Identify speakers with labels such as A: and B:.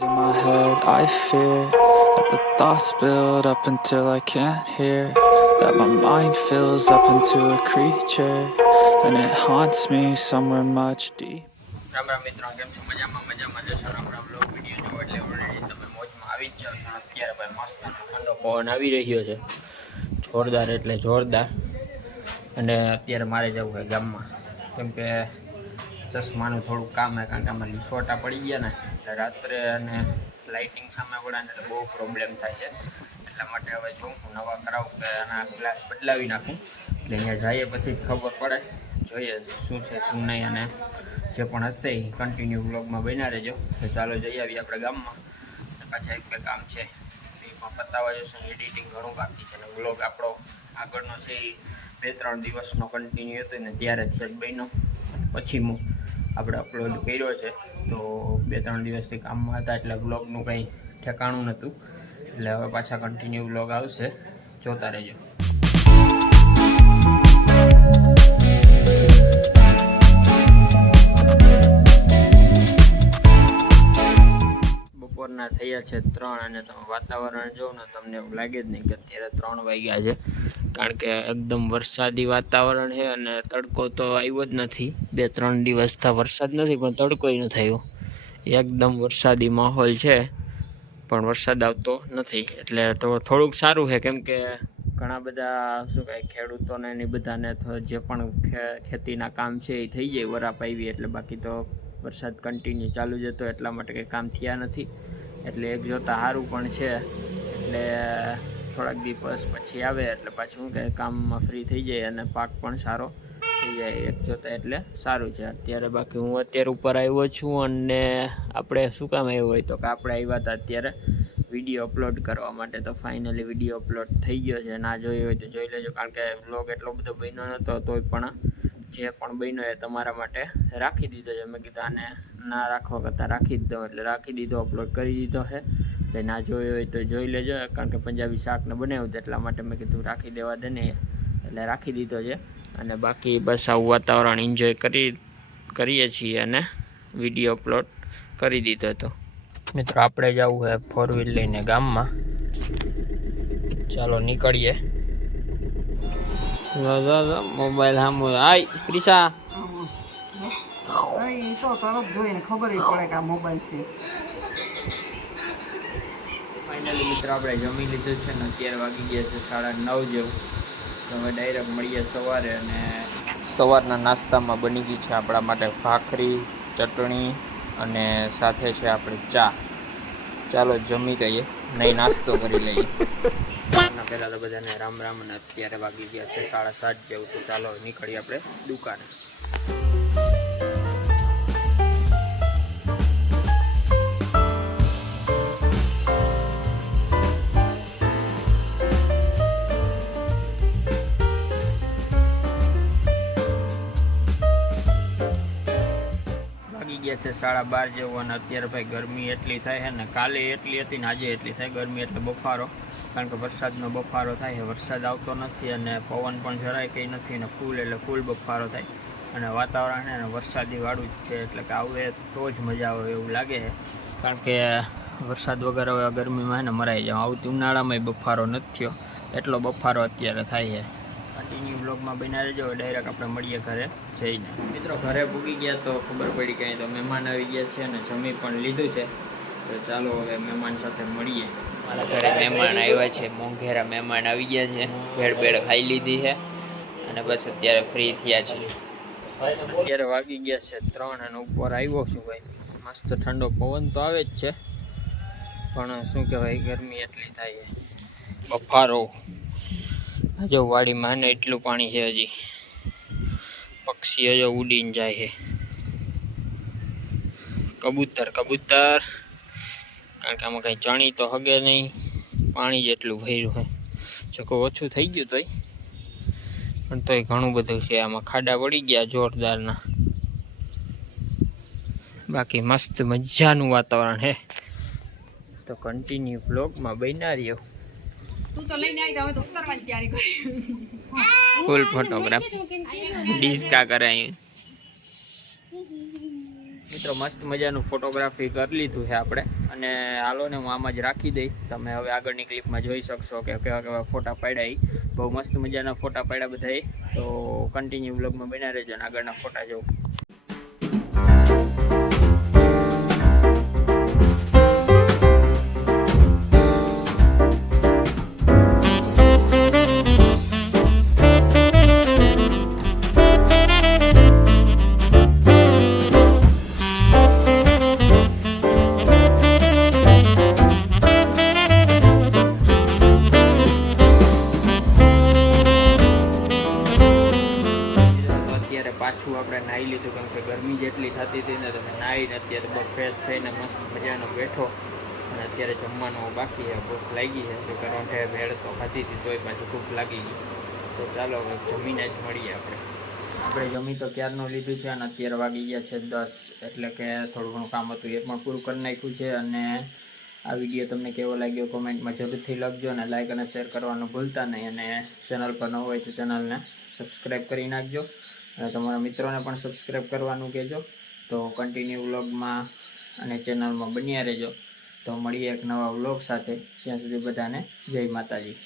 A: Voices in my head, I fear that the thoughts build up until I can't hear. That my mind fills up into a creature, and it haunts me somewhere much deep.
B: Ram Ram મિત્રો કેમ છો મજામાં મજામાં જશો રામ રામ લોક video જો એટલે already તમે મોજમાં આવી જ જાવ છો અત્યારે ભાઈ મસ્ત ઠંડો પવન આવી રહ્યો છે જોરદાર એટલે જોરદાર અને અત્યારે મારે જવું છે ગામમાં કેમ કે ચશ્માનું થોડુંક કામ છે કારણ કે આમાં લીસોટા પડી ગયા ને, એટલે રાત્રે અને લાઇટિંગ સામે પડે ને, એટલે બહુ પ્રોબ્લેમ થાય છે. એટલા માટે હવે જોઉં હું નવા કરાવું કે આના ગ્લાસ બદલાવી નાખું. એટલે અહીંયા જઈએ પછી ખબર પડે. જોઈએ શું છે, શું નહીં, અને જે પણ હશે એ કન્ટિન્યુ બ્લોગમાં બન્યા રહેજો. તો ચાલો જઈ આવીએ આપણે ગામમાં. પાછા એક બે કામ છે. એમાં બતાવવા જશે એડિટિંગ ઘણું બાકી છે. અને બ્લોગ આપણો આગળનો છે એ બે ત્રણ દિવસનો કન્ટિન્યુ હતો ને, ત્યારે જ બન્યો. પછી હું આપણે અપલોડ કર્યો છે. તો બે ત્રણ દિવસથી કામમાં હતા એટલે બ્લોગનું કંઈ ઠેકાણું નહોતું. એટલે હવે પાછા કન્ટિન્યુ બ્લોગ આવશે. જોતા રહેજો. બપોરના થયા છે ત્રણ અને તમે વાતાવરણ જોવો ને તમને એવું લાગે જ નહીં કે અત્યારે ત્રણ વાગ્યા છે. કારણ કે એકદમ વરસાદી વાતાવરણ છે અને તડકો તો આવ્યો જ નથી. બે ત્રણ દિવસ થા વરસાદ નથી, પણ તડકોય ન થયો. એકદમ વરસાદી માહોલ છે, પણ વરસાદ આવતો નથી. એટલે તો થોડુંક સારું છે, કેમ કે ઘણા બધા શું કહે ખેડૂતોને ને બધાને જે પણ ખેતીના કામ છે એ થઈ જાય, વરાપ આવી, એટલે બાકી તો વરસાદ કન્ટિન્યુ ચાલુ જ હતો, એટલા માટે કંઈ કામ થયા નથી. એટલે એક જોતા સારું પણ છે. એટલે થોડાક દિવસ પછી આવે, એટલે પાછું કે કામમાં ફ્રી થઈ જાય અને પાક પણ સારો થઈ જાય, એક જોતા એટલે સારું છે. અત્યારે બાકી હું અત્યારે ઉપર આવ્યો છું અને આપણે શું કામ આવ્યું હોય તો કે આપણે આવ્યા હતા અત્યારે વીડિયો અપલોડ કરવા માટે. તો ફાઇનલી વીડિયો અપલોડ થઈ ગયો છે. ના જોયો હોય તો જોઈ લેજો. કારણ કે વ્લોગ એટલો બધો બન્યો નહોતો તોય પણ જે પણ બન્યો એ તમારા માટે રાખી દીધો છે. મેં કીધું આને ના રાખવા કરતાં રાખી દીધો એટલે રાખી દીધો અપલોડ કરી દીધો છે. એટલે ના જોયો હોય તો જોઈ લેજો, કારણ કે પંજાબી શાકને બનાવ્યું હતું એટલા માટે મેં કીધું રાખી દેવા દે ને એટલે રાખી દીધો છે. અને બાકી બસ આવું વાતાવરણ એન્જોય કરી, કરીએ છીએ અને વીડિયો અપલોડ કરી દીધો હતો. મિત્રો, આપણે જવું છે ફોર વ્હીલ લઈને ગામમાં. ચાલો નીકળીએ. મોબાઈલ સામો આય ક્રિશા
C: અરે એ તો તરત જોઈને ખબર પડે કે આ મોબાઈલ છે.
B: ફાઇનલી મિત્રો આપણે જમી લીધું છે ને અત્યારે વાગી ગયા છે સાડા નવ જેવું. તો હવે ડાયરેક્ટ મળીએ સવારે અને સવારના નાસ્તામાં બની ગઈ છે આપણા માટે ભાખરી ચટણી અને સાથે છે આપણે ચા. ચાલો જમી જઈએ નહીં નાસ્તો કરી લઈએ. પહેલાં તો બધાને રામ રામ અને અત્યારે વાગી ગયા છે સાડા સાત જેવું તો ચાલો નીકળીએ આપણે દુકાને. છે સાડા બાર જેવું અને અત્યારે ભાઈ ગરમી એટલી થાય છે ને કાલે એટલી હતી ને આજે એટલી થાય ગરમી એટલે બફારો. કારણ કે વરસાદનો બફારો થાય છે. વરસાદ આવતો નથી અને પવન પણ જરાય કંઈ નથી અને ફૂલ એટલે ફૂલ બફારો થાય. અને વાતાવરણ અને વરસાદીવાળું વરસાદી વાળું જ છે. એટલે કે આવે તો જ મજા આવે એવું લાગે છે. કારણ કે વરસાદ વગર હવે ગરમીમાં એને મરાઈ જાવ આવતી ઉનાળામાંય બફારો નથી થયો. એટલો બફારો અત્યારે થાય છે. કન્ટિન્યુ બ્લોગમાં બન્યા રહેજો. ડાયરેક્ટ આપણે મળીએ ઘરે જઈને. મિત્રો, ઘરે પૂગી ગયા તો ખબર પડી કે તો મહેમાન આવી ગયા છે અને જમી પણ લીધું છે. તો ચાલો હવે મહેમાન સાથે મળીએ. મારા ઘરે મહેમાન આવ્યા છે, મોંઘેરા મહેમાન આવી ગયા છે. ભેળ ભેળ ખાઈ લીધી છે અને બસ અત્યારે ફ્રી થયા છે. અત્યારે વાગી ગયા છે ત્રણ અને ઉપર આવ્યો છું ભાઈ. મસ્ત ઠંડો પવન તો આવે જ છે. પણ શું કહેવાય, ગરમી એટલી થાય છે. બફારો. હજુ વાડીમાં ને એટલું પાણી છે હજી. પક્ષી હજુ ઉડીને જાય છે. કબૂતર કબૂતર. કારણ કે આમાં કંઈ ચણી તો હગે નહીં. પાણી જેટલું ભર્યું હોય જોકો ઓછું થઈ ગયું તોય. પણ તોય ઘણું બધું છે. આમાં ખાડા પડી ગયા જોરદારના. બાકી મસ્ત મજાનું વાતાવરણ હે. તો કન્ટિન્યુ બ્લોગમાં બન્યા રહ્યો.
D: તું તો લઈને આવી હવે તો ઉતરવાની તૈયારી કરી.
B: ફૂલ ફોટોગ્રાફ ડીસકા કરાયું મિત્રો મસ્ત મજાનું ફોટોગ્રાફી કરી લીધું છે આપણે. અને હાલો ને હું આમ જ રાખી દઈ તમે હવે આગળની ક્લિપમાં જોઈ શકશો કે કેવા કેવા ફોટા પાડ્યા બહુ મસ્ત મજાના ફોટા પાડ્યા બધાએ. તો કન્ટિન્યુ બ્લોગમાં બન્યા રહેજો અને આગળના ફોટા જોઉં નાહી લીધું, કેમ કે ગરમી જેટલી થતી હતી ને તમે નાહીને અત્યારે બહુ ફ્રેશ થઈને મસ્ત મજાનો બેઠો. અને અત્યારે જમવાનું બાકી છે, ભૂખ લાગી છે તો કરોંઠે ભેળ તો ખાધી હતી, તોય પાછી ભૂખ લાગી ગઈ. તો ચાલો હવે જમીને જ મળીએ આપણે. આપણે જમી તો ક્યારનું લીધું છે અને અત્યારે વાગી ગયા છે દસ, એટલે કે થોડું ઘણું કામ હતું એ પણ પૂરું કરી નાખ્યું છે. અને આ વીડિયો તમને કેવો લાગ્યો કોમેન્ટમાં જરૂરથી લખજો અને લાઇક અને શેર કરવાનું ભૂલતા નહીં. અને ચેનલ પર ન હોય તો ચેનલને સબસ્ક્રાઈબ કરી નાખજો. અને તમારા મિત્રોને પણ સબસ્ક્રાઈબ કરવાનું કહેજો. તો કન્ટિન્યુ વ્લોગમાં અને ચેનલમાં બન્યા રહેજો. તો મળીએ એક નવા વ્લોગ સાથે. ત્યાં સુધી બધાને જય માતાજી.